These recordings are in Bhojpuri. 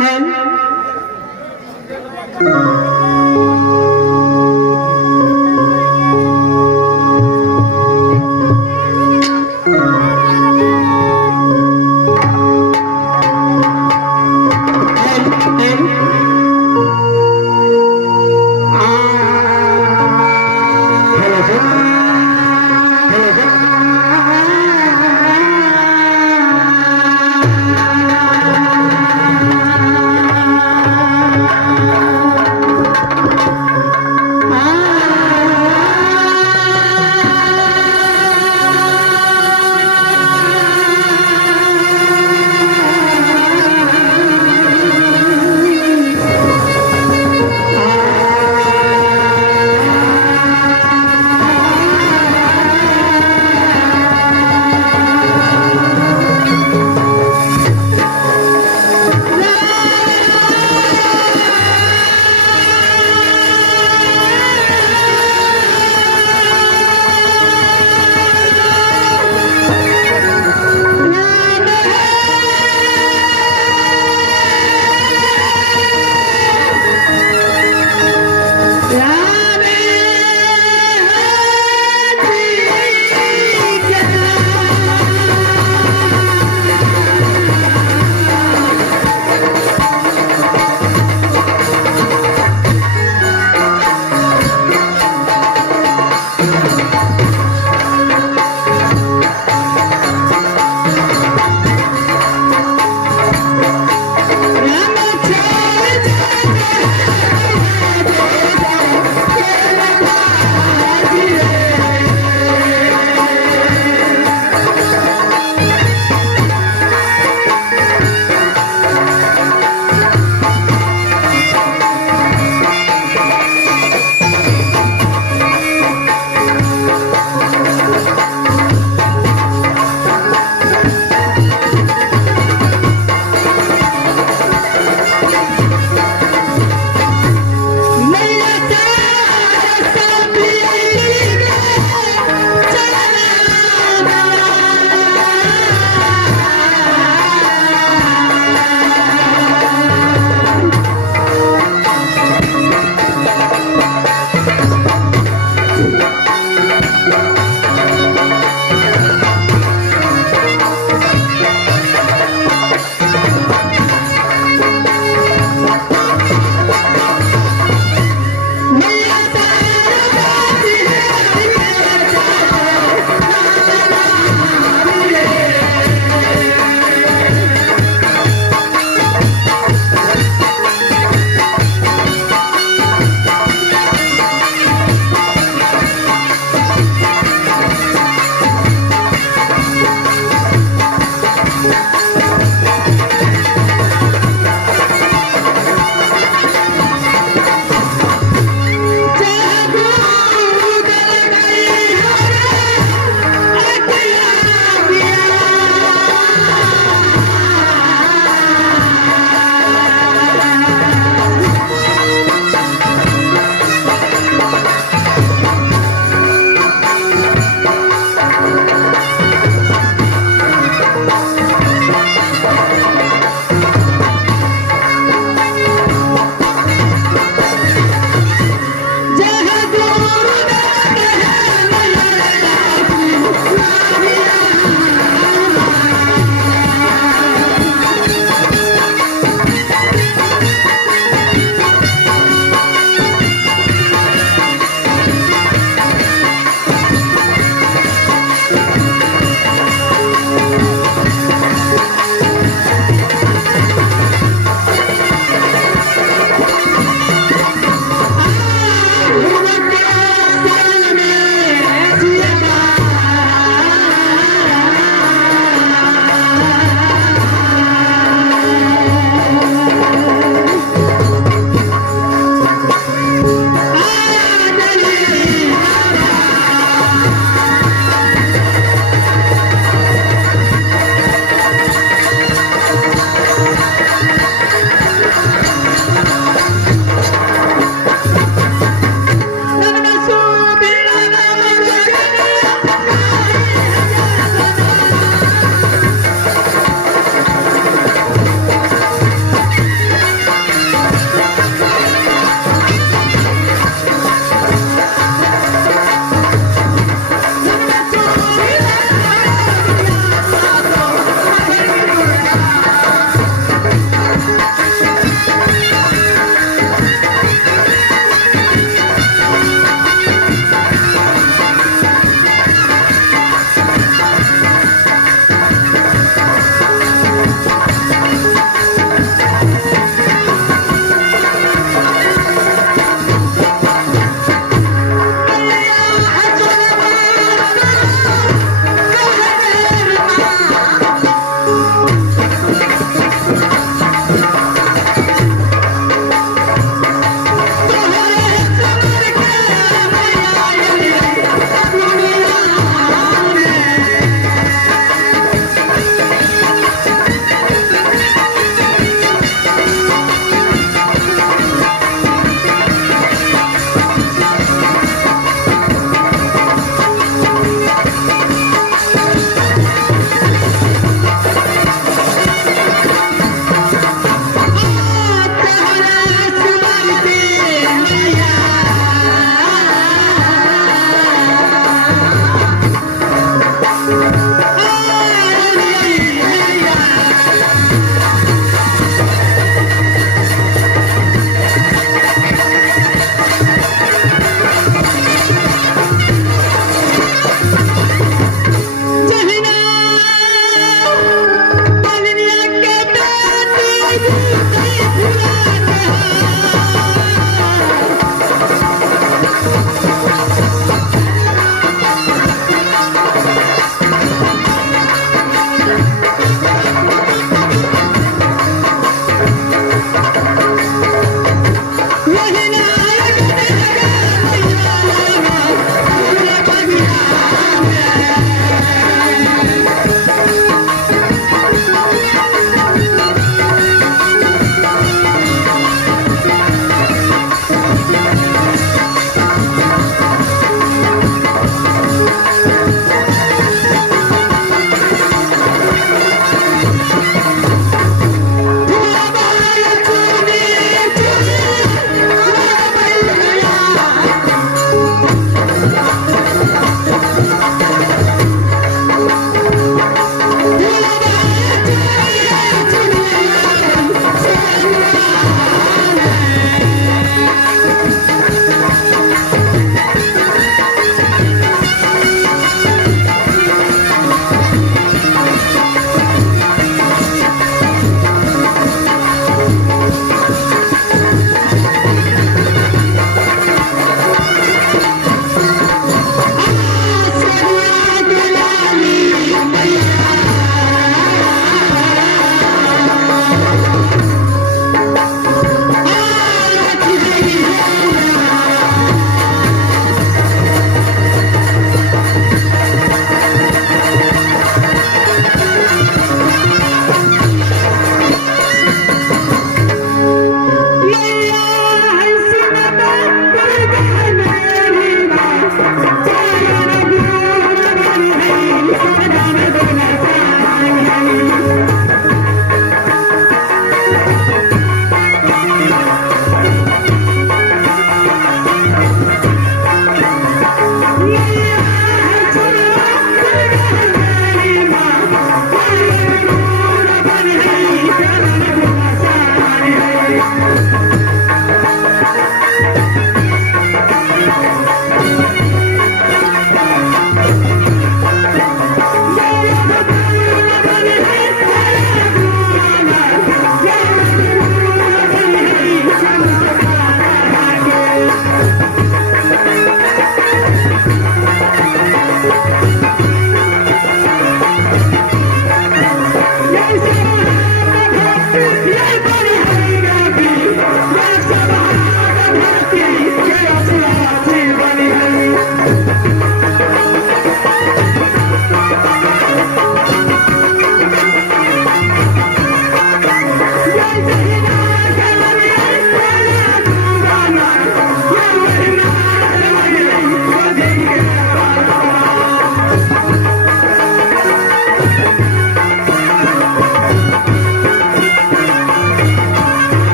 है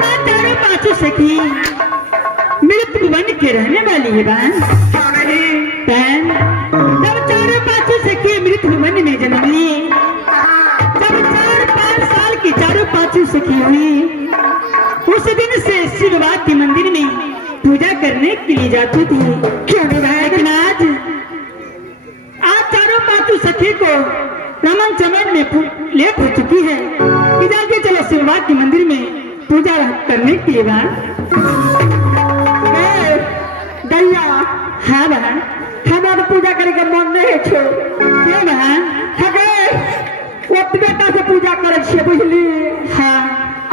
ना चारों पांचों सखी मृत भुवन के रहने वाली है बहन। जब चारों पांचों सखी मृत भुवन में जन्म लिए, जब 4-5 साल की चारों पांचों सखी हुई, उस दिन से शिववा के मंदिर में पूजा करने के लिए जाती थी। क्यों लेकिन आज चारों पांचों सखी को रमन चमन में लेट हो चुकी है कि जल्दी चलो शिववा के मंदिर में पूजा करने के लिए दैया। हाँ बहन, हमारे पूजा करे के मन नहीं छो। क्यों बहन? बेटा से पूजा करे छे बुझली। हाँ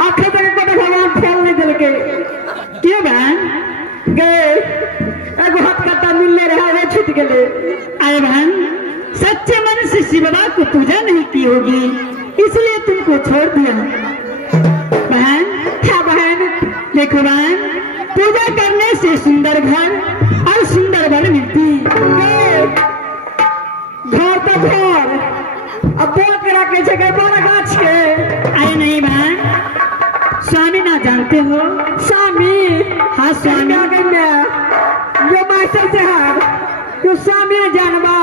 आखिर तक को भगवान फल नहीं दिल के। क्यों बहन? गए एगो हाथ कटा मिलने रहा है छूट गए। अरे बहन, सच्चे मन से शिवबा को पूजा नहीं की होगी इसलिए तुमको छोड़ दिया। बहन क्या बहन? देखो बहन, पूजा करने से सुंदर घर और सुंदर वर मिलती। घर तो घर अब बोल के रखे जगह बड़ा गाछ के। अरे नहीं बहन, स्वामी ना जानते हो? स्वामी? हाँ स्वामी। जो मास्टर साहब जो स्वामी जानवा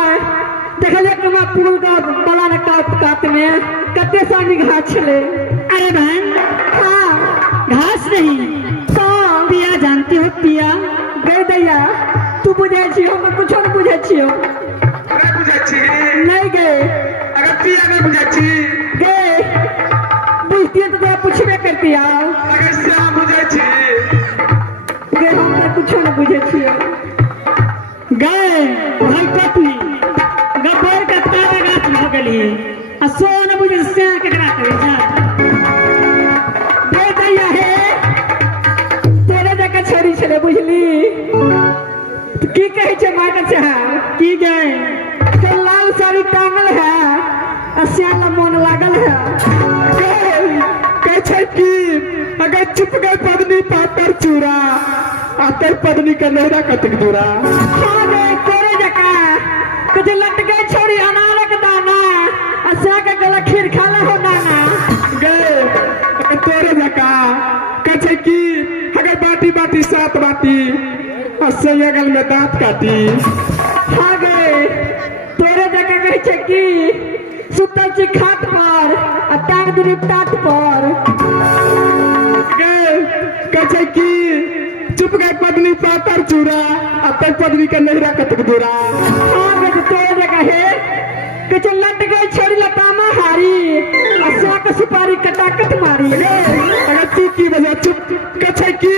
देखल पुल का बला न काट में कते स्वामी घास छे। अरे बहन, हाँ घास नहीं तो पिया जानते हो? पिया गए दैया तू बुझे छियो मैं कुछ नहीं बुझे छियो। नहीं गए अगर पिया नहीं बुझाची गए बुझती है तो पूछबे करती आओ। अगर श्याम बुझाची गए हम कुछ नहीं बुझे छियो। गए भाई पत्नी गपर का तारा गाछ भ गेली आ सोन बुझे से केकरा करे जा। दे दैया है तोरे जगह छोड़ी छले बुझली। तो की कहे छे मास्टर साहब? की गए तो लाल साड़ी टांगल है श्याला मन लागल है। कैसे की अगर चुप गए पत्नी पातर चूरा आतर पत्नी का नहरा कतक दूरा। हाँ गए तोरे जगह कुछ लट गए छोड़ी अनारक दाना असा के गला खीर खाला हो नाना। गए अगर तोरे जका कैसे की अगर बाटी बाटी सात बाटी अस्से गल में दांत काटी। हाँ गए तोरे जगह कहे छे की सुतल छी खाट पर आ टांग दुरी टाट पर। गए कैसे की चुप गए पत्नी पातर चूरा आतर पत्नी का नहरा कतक दूरा। हाँ गए तोरे जगह है कुछ लट गए छोड़ी लतामा हारी असा के सुपारी कटाकट मारी। अगर तू की वजह चुप कछे की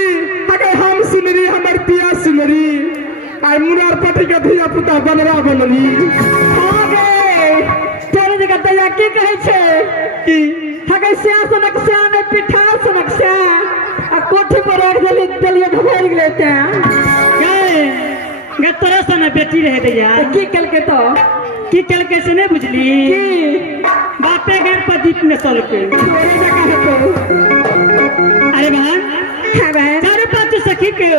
अगर हम सुनरी हमर पिया सुनरी आई मुरार पति का धिया पुता बनरा बनली। हाँ गए तोरे जगह दया की कहे छे की हगे स्या सनक स्या ने पिठा सनक स्या आ कोठी पर रख दलिए भर गेले ते। गए तोरा सा ना बेटी रह दैया की कल के तो की कल कैसे नहीं बुझली? की बापे घर पर दीप में सल के। तोरे जगह है तो। अरे बहन, हाँ बहन। चारों पांचों सखी के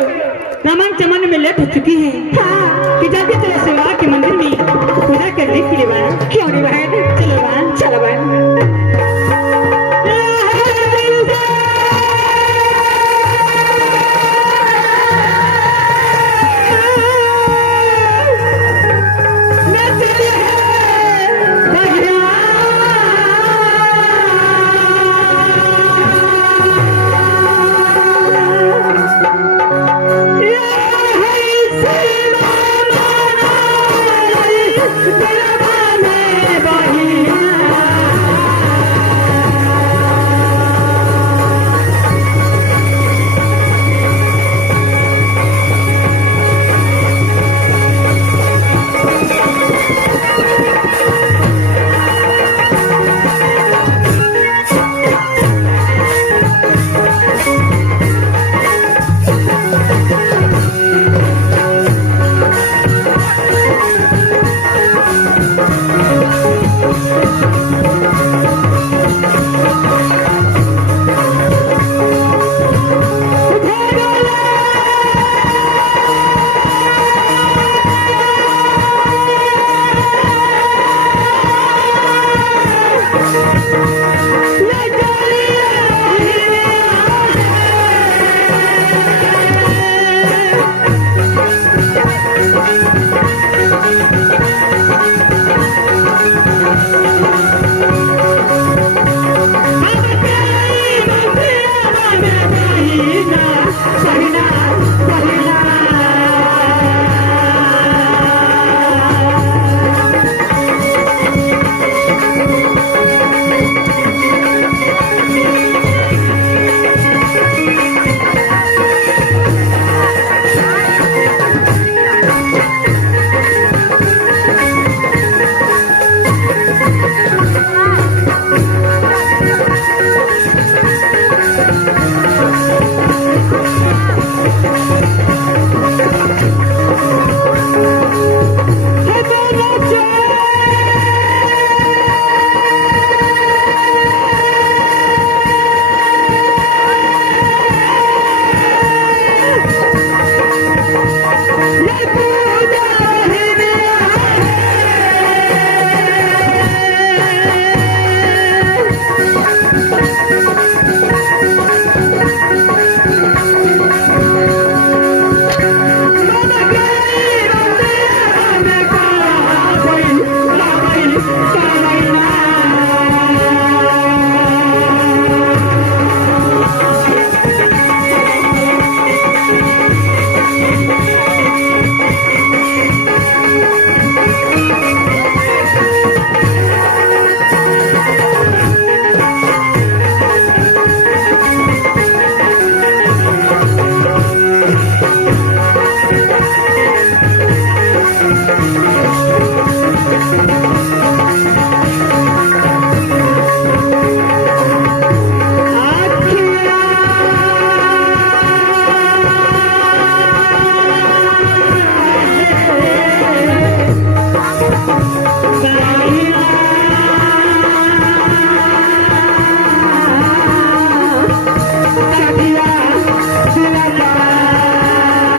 रमन चमन में लेट हो चुकी है। हाँ कि जल्दी चलो शिवा के मंदिर में पूजा करने के लिए बहन। क्यों नहीं बहन? चलो बहन, चलो बहन। Yeah. Bye.